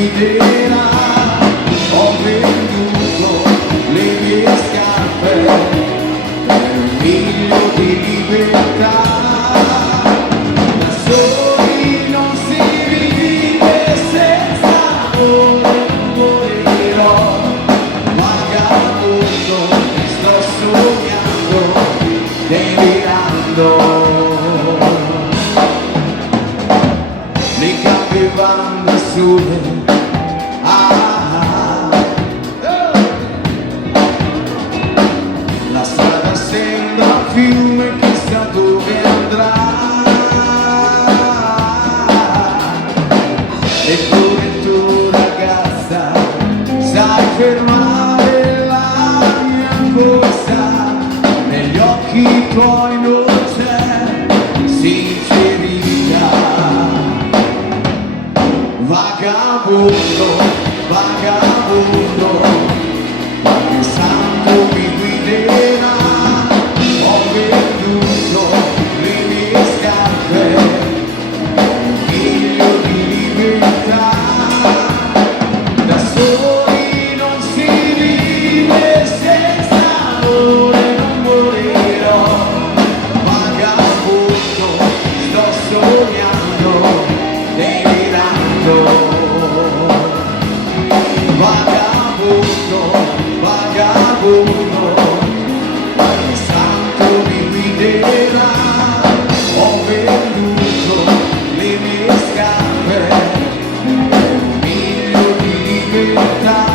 guiderà. Ho venduto le mie scarpe per un miglio di libertà. Da soli non si vive, senza amore morirò. Vagabondo, sto sognando, delirando. Le gambe vanno sulle la strada sembra fiume, chissà dove andrà. Eppure tu ragazza sai fermare la mia corsa, negli occhi tuoi non c'è sincerità. Vagabondo, vagabondo, ma che santo mi guiderà. Ho venduto le mie scarpe, un figlio di libertà. Da soli non si vive, senza amore non morirò. Vagabondo, sto sognando, delirando. Vagabondo, vagabondo, ma il santo mi guiderà. Ho venduto le mie scarpe per un miglio di libertà.